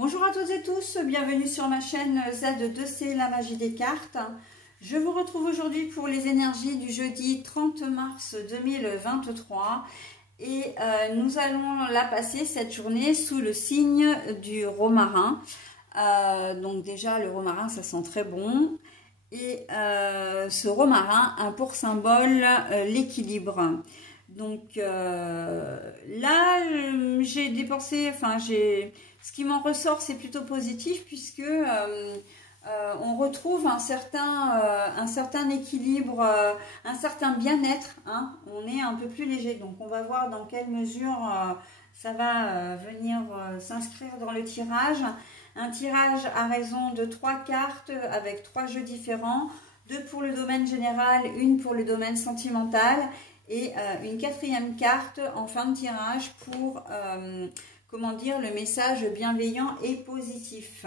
Bonjour à toutes et tous, bienvenue sur ma chaîne Z2C, la magie des cartes. Je vous retrouve aujourd'hui pour les énergies du jeudi 30 mars 2023 et nous allons la passer cette journée sous le signe du romarin. Donc déjà le romarin ça sent très bon et ce romarin a pour symbole l'équilibre. Donc là j'ai dépensé, ce qui m'en ressort c'est plutôt positif puisque on retrouve un certain équilibre, un certain bien-être, hein. On est un peu plus léger, donc on va voir dans quelle mesure ça va venir s'inscrire dans le tirage. Un tirage à raison de 3 cartes avec 3 jeux différents, 2 pour le domaine général, 1 pour le domaine sentimental et une 4e carte en fin de tirage pour, comment dire, le message bienveillant et positif.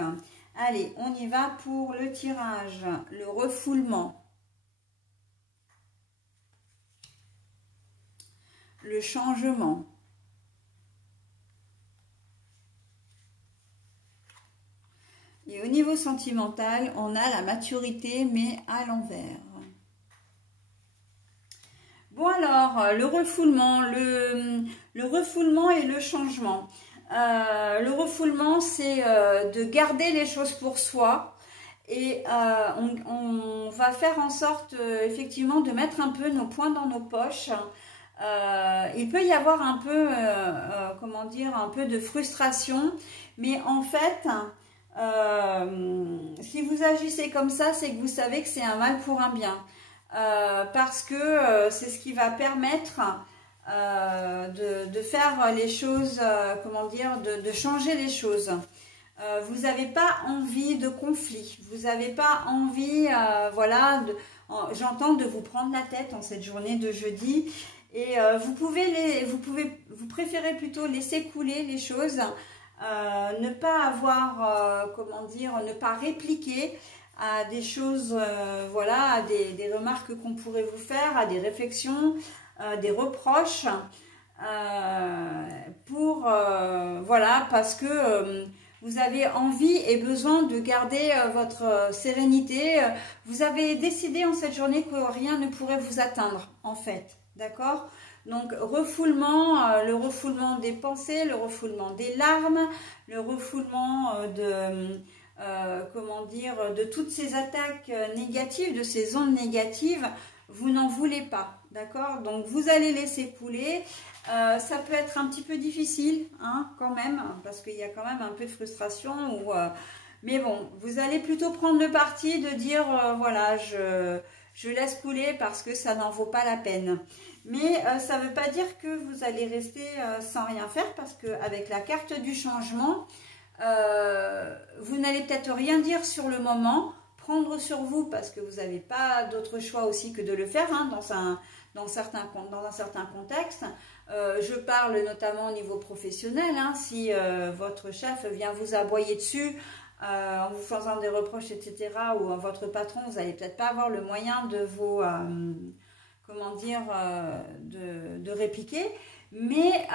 Allez, on y va pour le tirage, le refoulement, le changement, et au niveau sentimental, on a la maturité mais à l'envers. Bon alors, le refoulement, le refoulement et le changement. Le refoulement, c'est de garder les choses pour soi et on va faire en sorte effectivement de mettre un peu nos poings dans nos poches. Il peut y avoir un peu, comment dire, un peu de frustration, mais en fait, si vous agissez comme ça, c'est que vous savez que c'est un mal pour un bien. Parce que c'est ce qui va permettre de faire les choses, comment dire, de changer les choses. Vous n'avez pas envie de conflit, vous n'avez pas envie, voilà, j'entends de vous prendre la tête en cette journée de jeudi. Et vous préférez plutôt laisser couler les choses, ne pas avoir, comment dire, ne pas répliquer à des choses, voilà, à des remarques qu'on pourrait vous faire, à des réflexions, des reproches, voilà, parce que vous avez envie et besoin de garder votre sérénité. Vous avez décidé en cette journée que rien ne pourrait vous atteindre, en fait, d'accord? Donc, refoulement, le refoulement des pensées, le refoulement des larmes, le refoulement comment dire, de toutes ces attaques négatives, de ces ondes négatives, vous n'en voulez pas, d'accord? Donc vous allez laisser couler. Ça peut être un petit peu difficile, hein, quand même, parce qu'il y a quand même un peu de frustration. Mais bon, vous allez plutôt prendre le parti de dire, voilà, je laisse couler parce que ça n'en vaut pas la peine. Mais ça ne veut pas dire que vous allez rester sans rien faire, parce qu'avec la carte du changement, vous n'allez peut-être rien dire sur le moment, prendre sur vous parce que vous n'avez pas d'autre choix aussi que de le faire, hein, dans un certain contexte. Je parle notamment au niveau professionnel, hein, si votre chef vient vous aboyer dessus en vous faisant des reproches, etc., ou votre patron, vous n'allez peut-être pas avoir le moyen de vous, comment dire, de répliquer, mais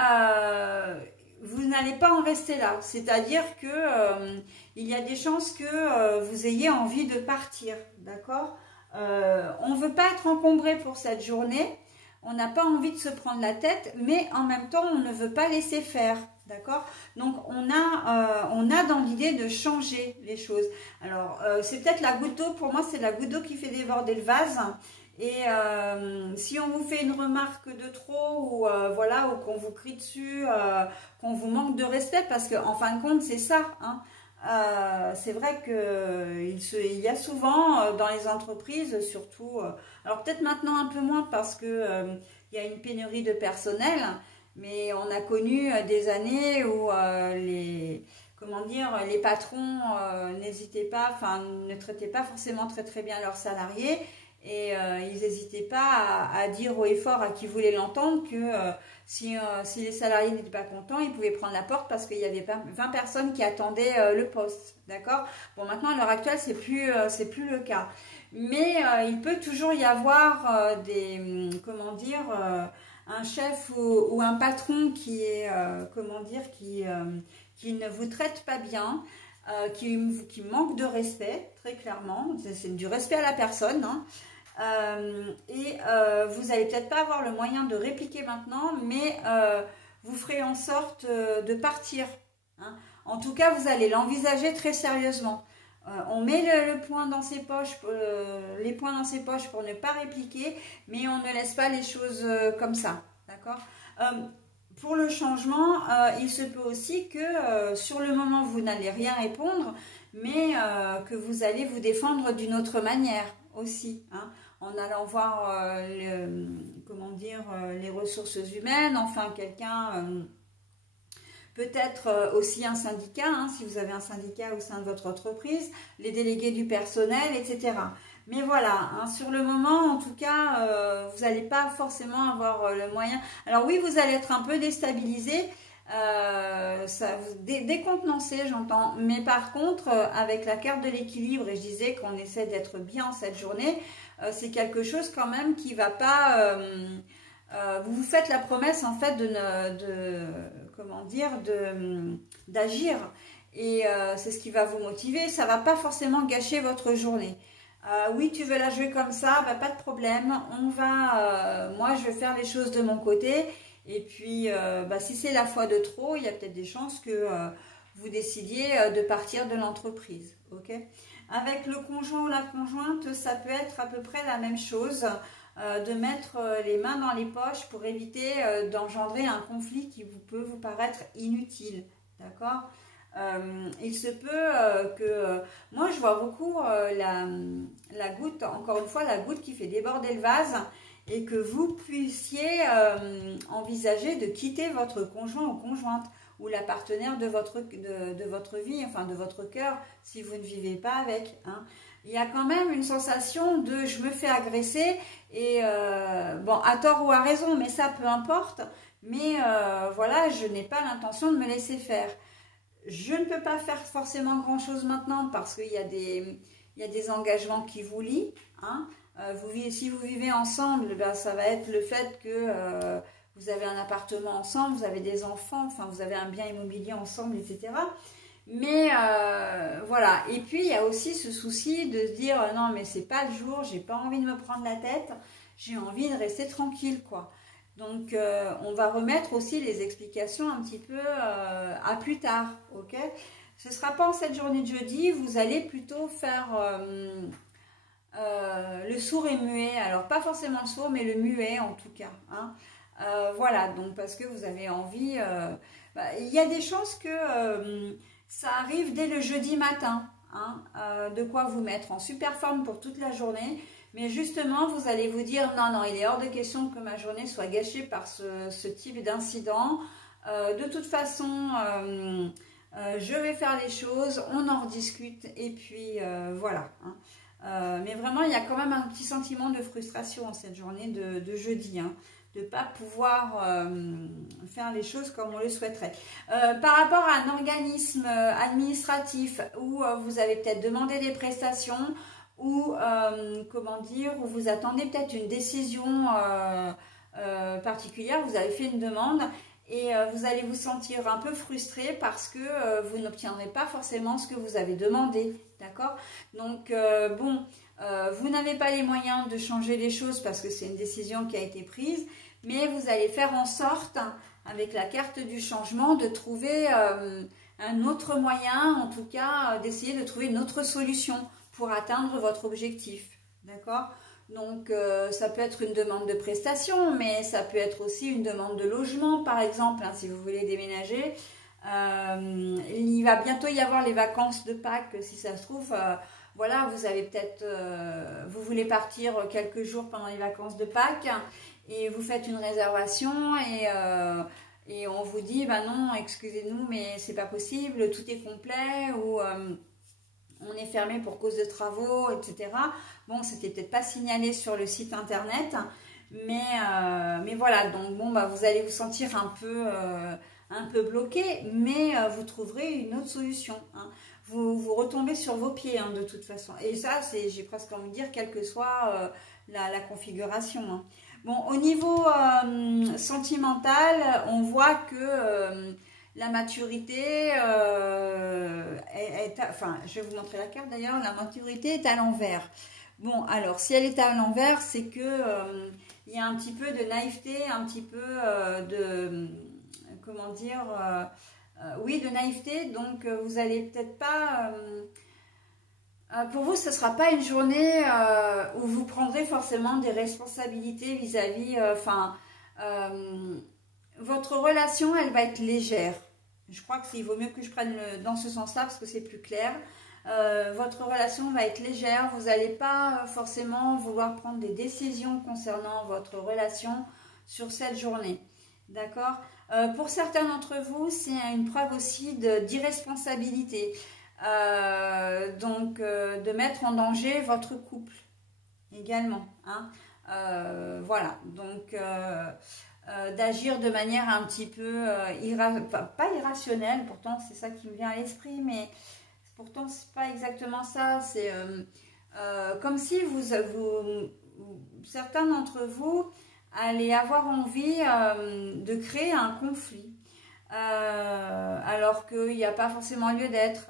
vous n'allez pas en rester là, c'est-à-dire que il y a des chances que vous ayez envie de partir, d'accord? On ne veut pas être encombré pour cette journée, on n'a pas envie de se prendre la tête, mais en même temps, on ne veut pas laisser faire, d'accord? Donc, on a dans l'idée de changer les choses. Alors, c'est peut-être la goutte d'eau, pour moi, c'est la goutte d'eau qui fait déborder le vase. Et si on vous fait une remarque de trop ou voilà, ou qu'on vous crie dessus, qu'on vous manque de respect, parce qu'en fin de compte c'est ça, hein, c'est vrai qu'il y a souvent dans les entreprises, surtout, alors peut-être maintenant un peu moins parce que il y a une pénurie de personnel, mais on a connu des années où comment dire, les patrons n'hésitaient pas, enfin ne traitaient pas forcément très bien leurs salariés. Et ils n'hésitaient pas à dire haut et fort à qui voulait l'entendre que si les salariés n'étaient pas contents, ils pouvaient prendre la porte parce qu'il y avait 20 personnes qui attendaient le poste. D'accord? Bon, maintenant, à l'heure actuelle, c'est plus le cas. Mais il peut toujours y avoir comment dire, un chef ou un patron qui est, comment dire, qui ne vous traite pas bien, qui manque de respect, très clairement, c'est du respect à la personne, hein. Vous n'allez peut-être pas avoir le moyen de répliquer maintenant, mais vous ferez en sorte de partir, hein. En tout cas, vous allez l'envisager très sérieusement. On met le poing dans ses poches, les poings dans ses poches pour ne pas répliquer, mais on ne laisse pas les choses comme ça, d'accord? Pour le changement, il se peut aussi que sur le moment, vous n'allez rien répondre, mais que vous allez vous défendre d'une autre manière aussi, hein, en allant voir comment dire, les ressources humaines, enfin quelqu'un... peut-être aussi un syndicat, hein, si vous avez un syndicat au sein de votre entreprise, les délégués du personnel, etc. Mais voilà, hein, sur le moment, en tout cas, vous n'allez pas forcément avoir le moyen. Alors oui, vous allez être un peu déstabilisé, ça vous décontenancé, j'entends. Mais par contre, avec la carte de l'équilibre, et je disais qu'on essaie d'être bien cette journée, c'est quelque chose quand même qui ne va pas... vous vous faites la promesse en fait comment dire, d'agir, et c'est ce qui va vous motiver. Ça va pas forcément gâcher votre journée. Oui, tu veux la jouer comme ça, bah, pas de problème, on va, moi je vais faire les choses de mon côté, et puis bah, si c'est la fois de trop, il y a peut-être des chances que vous décidiez de partir de l'entreprise, ok? Avec le conjoint ou la conjointe, ça peut être à peu près la même chose. De mettre les mains dans les poches pour éviter d'engendrer un conflit qui peut vous paraître inutile, d'accord? Il se peut que... moi, je vois beaucoup la goutte, encore une fois, la goutte qui fait déborder le vase, et que vous puissiez envisager de quitter votre conjoint ou conjointe, ou la partenaire de votre vie, enfin de votre cœur, si vous ne vivez pas avec, hein. Il y a quand même une sensation de je me fais agresser, et bon, à tort ou à raison, mais ça peu importe, mais voilà, je n'ai pas l'intention de me laisser faire. Je ne peux pas faire forcément grand chose maintenant parce qu'il y a des engagements qui vous lient, hein. Si vous vivez ensemble, ben, ça va être le fait que vous avez un appartement ensemble, vous avez des enfants, enfin vous avez un bien immobilier ensemble, etc. Mais voilà, et puis il y a aussi ce souci de se dire non mais c'est pas le jour, j'ai pas envie de me prendre la tête, j'ai envie de rester tranquille, quoi. Donc on va remettre aussi les explications un petit peu à plus tard, ok? Ce sera pas en cette journée de jeudi, vous allez plutôt faire le sourd et muet, alors pas forcément le sourd mais le muet en tout cas, hein. Voilà, donc parce que vous avez envie, il y a des chances que ça arrive dès le jeudi matin, hein, de quoi vous mettre en super forme pour toute la journée. Mais justement, vous allez vous dire, non, non, il est hors de question que ma journée soit gâchée par ce type d'incident. De toute façon, je vais faire les choses, on en rediscute, et puis voilà, hein. Mais vraiment, il y a quand même un petit sentiment de frustration en cette journée de jeudi, hein, de ne pas pouvoir faire les choses comme on le souhaiterait. Par rapport à un organisme administratif où vous avez peut-être demandé des prestations, ou comment dire, où vous attendez peut-être une décision particulière, vous avez fait une demande et vous allez vous sentir un peu frustré parce que vous n'obtiendrez pas forcément ce que vous avez demandé, d'accord? Donc bon, vous n'avez pas les moyens de changer les choses parce que c'est une décision qui a été prise, mais vous allez faire en sorte, avec la carte du changement, de trouver un autre moyen, en tout cas d'essayer de trouver une autre solution pour atteindre votre objectif, d'accord? Donc ça peut être une demande de prestation, mais ça peut être aussi une demande de logement, par exemple, hein, si vous voulez déménager. Il va bientôt y avoir les vacances de Pâques, si ça se trouve. Voilà, vous avez peut-être, vous voulez partir quelques jours pendant les vacances de Pâques et vous faites une réservation et on vous dit, bah non, excusez-nous, mais c'est pas possible, tout est complet, ou on est fermé pour cause de travaux, etc. Bon, c'était peut-être pas signalé sur le site internet, mais voilà, donc bon, bah, vous allez vous sentir un peu bloqué, mais vous trouverez une autre solution, hein. Vous retombez sur vos pieds, hein, de toute façon. Et ça, j'ai presque envie de dire, quelle que soit la configuration, hein. Bon, au niveau sentimental, on voit que la maturité enfin, je vais vous montrer la carte d'ailleurs, la maturité est à l'envers. Bon, alors, si elle est à l'envers, c'est que il y a un petit peu de naïveté, un petit peu comment dire, oui, de naïveté, donc vous allez peut-être pas... pour vous, ce ne sera pas une journée où vous prendrez forcément des responsabilités vis-à-vis... votre relation, elle va être légère. Je crois qu'il vaut mieux que je prenne dans ce sens-là parce que c'est plus clair. Votre relation va être légère. Vous n'allez pas forcément vouloir prendre des décisions concernant votre relation sur cette journée. D'accord? Pour certains d'entre vous, c'est une preuve aussi d'irresponsabilité. Donc, de mettre en danger votre couple également. Hein. Voilà. Donc... d'agir de manière un petit peu pas irrationnelle, pourtant c'est ça qui me vient à l'esprit, mais pourtant c'est pas exactement ça. C'est comme si certains d'entre vous allez avoir envie de créer un conflit, alors qu'il n'y a pas forcément lieu d'être.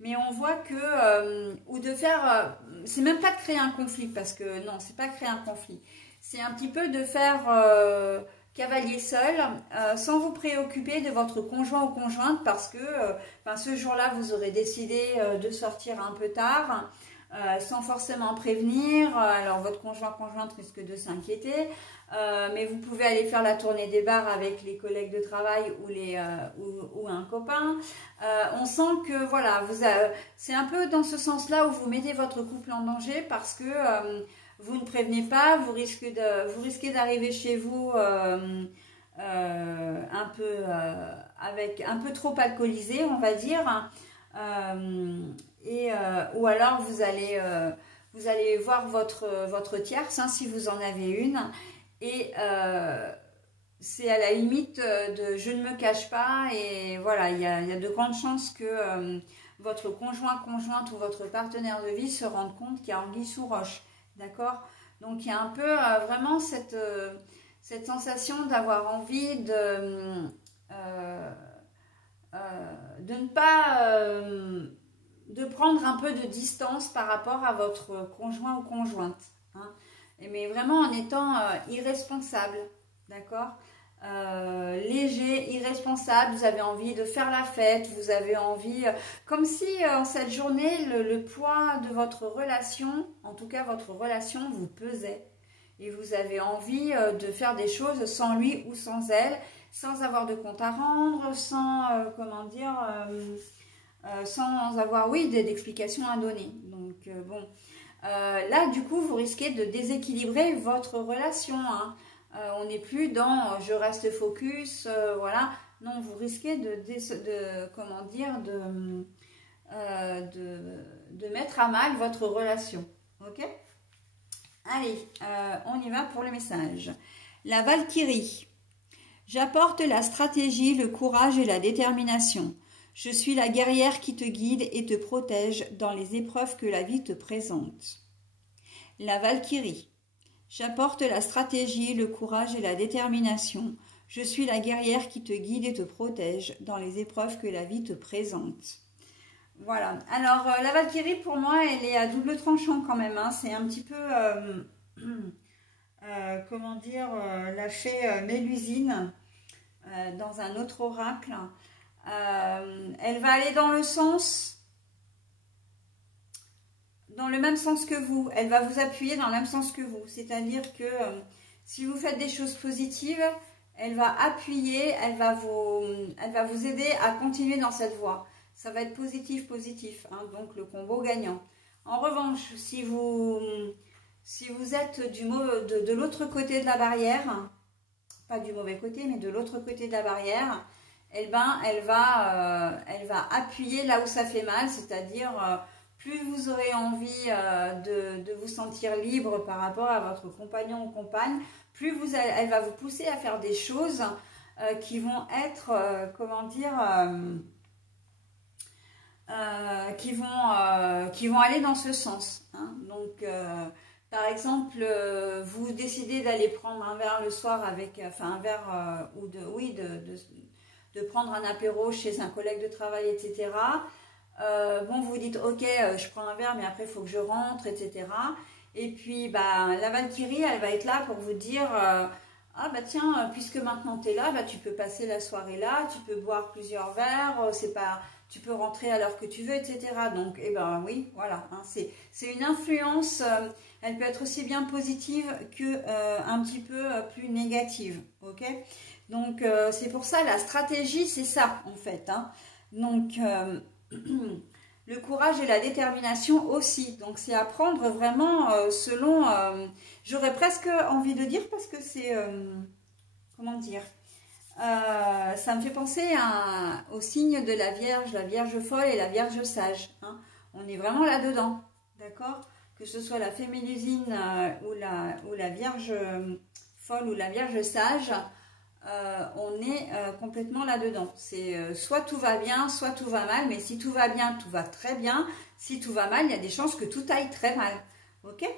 Mais on voit que, ou de faire, c'est même pas de créer un conflit, parce que non, c'est pas créer un conflit. C'est un petit peu de faire cavalier seul, sans vous préoccuper de votre conjoint ou conjointe, parce que ce jour-là, vous aurez décidé de sortir un peu tard, sans forcément prévenir. Alors, votre conjoint-conjointe risque de s'inquiéter, mais vous pouvez aller faire la tournée des bars avec les collègues de travail ou un copain. On sent que, voilà, c'est un peu dans ce sens-là où vous mettez votre couple en danger, parce que... vous ne prévenez pas, vous risquez d'arriver chez vous avec un peu trop alcoolisé, on va dire, ou alors vous allez voir votre tierce, hein, si vous en avez une, et c'est à la limite de je ne me cache pas, et voilà, il y a de grandes chances que votre conjointe ou votre partenaire de vie se rende compte qu'il y a anguille sous roche. D'accord? Donc, il y a un peu vraiment cette sensation d'avoir envie de ne pas... de prendre un peu de distance par rapport à votre conjoint ou conjointe. Hein? Mais vraiment en étant irresponsable. D'accord? Léger, irresponsable, vous avez envie de faire la fête, vous avez envie, comme si en cette journée le poids de votre relation, en tout cas votre relation, vous pesait, et vous avez envie de faire des choses sans lui ou sans elle, sans avoir de compte à rendre, sans comment dire, sans avoir, oui, d'explications à donner. Donc bon, là du coup vous risquez de déséquilibrer votre relation, hein. On n'est plus dans je reste focus, voilà. Non, vous risquez de mettre à mal votre relation. Ok? Allez, on y va pour le message. La Valkyrie. J'apporte la stratégie, le courage et la détermination. Je suis la guerrière qui te guide et te protège dans les épreuves que la vie te présente. La Valkyrie. J'apporte la stratégie, le courage et la détermination. Je suis la guerrière qui te guide et te protège dans les épreuves que la vie te présente. Voilà. Alors, la Valkyrie, pour moi, elle est à double tranchant quand même. Hein. C'est un petit peu, comment dire, la fée Mélusine dans un autre oracle. Elle va aller dans le même sens que vous, elle va vous appuyer dans le même sens que vous, c'est-à-dire que si vous faites des choses positives, elle va appuyer, elle va vous aider à continuer dans cette voie. Ça va être positif, hein, donc le combo gagnant. En revanche, si vous êtes de l'autre côté de la barrière, pas du mauvais côté, mais de l'autre côté de la barrière, eh ben, elle va appuyer là où ça fait mal, c'est-à-dire... plus vous aurez envie de vous sentir libre par rapport à votre compagnon ou compagne, plus elle va vous pousser à faire des choses qui vont être, comment dire, qui vont aller dans ce sens. Hein. Donc, Par exemple, vous décidez d'aller prendre un verre le soir avec, enfin un verre ou de, oui, de prendre un apéro chez un collègue de travail, etc. Bon, vous vous dites, ok, je prends un verre, mais après il faut que je rentre, etc. Et puis, bah, la Valkyrie, elle va être là pour vous dire, ah bah tiens, puisque maintenant tu es là, bah, tu peux passer la soirée là, tu peux boire plusieurs verres, c'est pas, tu peux rentrer à l'heure que tu veux, etc. Donc, eh ben oui, voilà, hein, c'est une influence. Elle peut être aussi bien positive que un petit peu plus négative, ok? Donc c'est pour ça la stratégie, c'est ça en fait, hein. Donc le courage et la détermination aussi. Donc c'est à prendre vraiment selon. J'aurais presque envie de dire parce que c'est comment dire. Ça me fait penser au signe de la Vierge folle et la Vierge sage, hein. On est vraiment là-dedans, d'accord? Que ce soit la fée Mélusine ou la Vierge folle ou la Vierge sage, on est complètement là-dedans. C'est soit tout va bien, soit tout va mal, mais si tout va bien, tout va très bien. Si tout va mal, il y a des chances que tout aille très mal. Ok?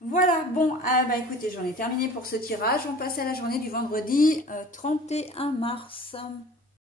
Voilà, bon, bah écoutez, j'en ai terminé pour ce tirage. On passe à la journée du vendredi 31 mars.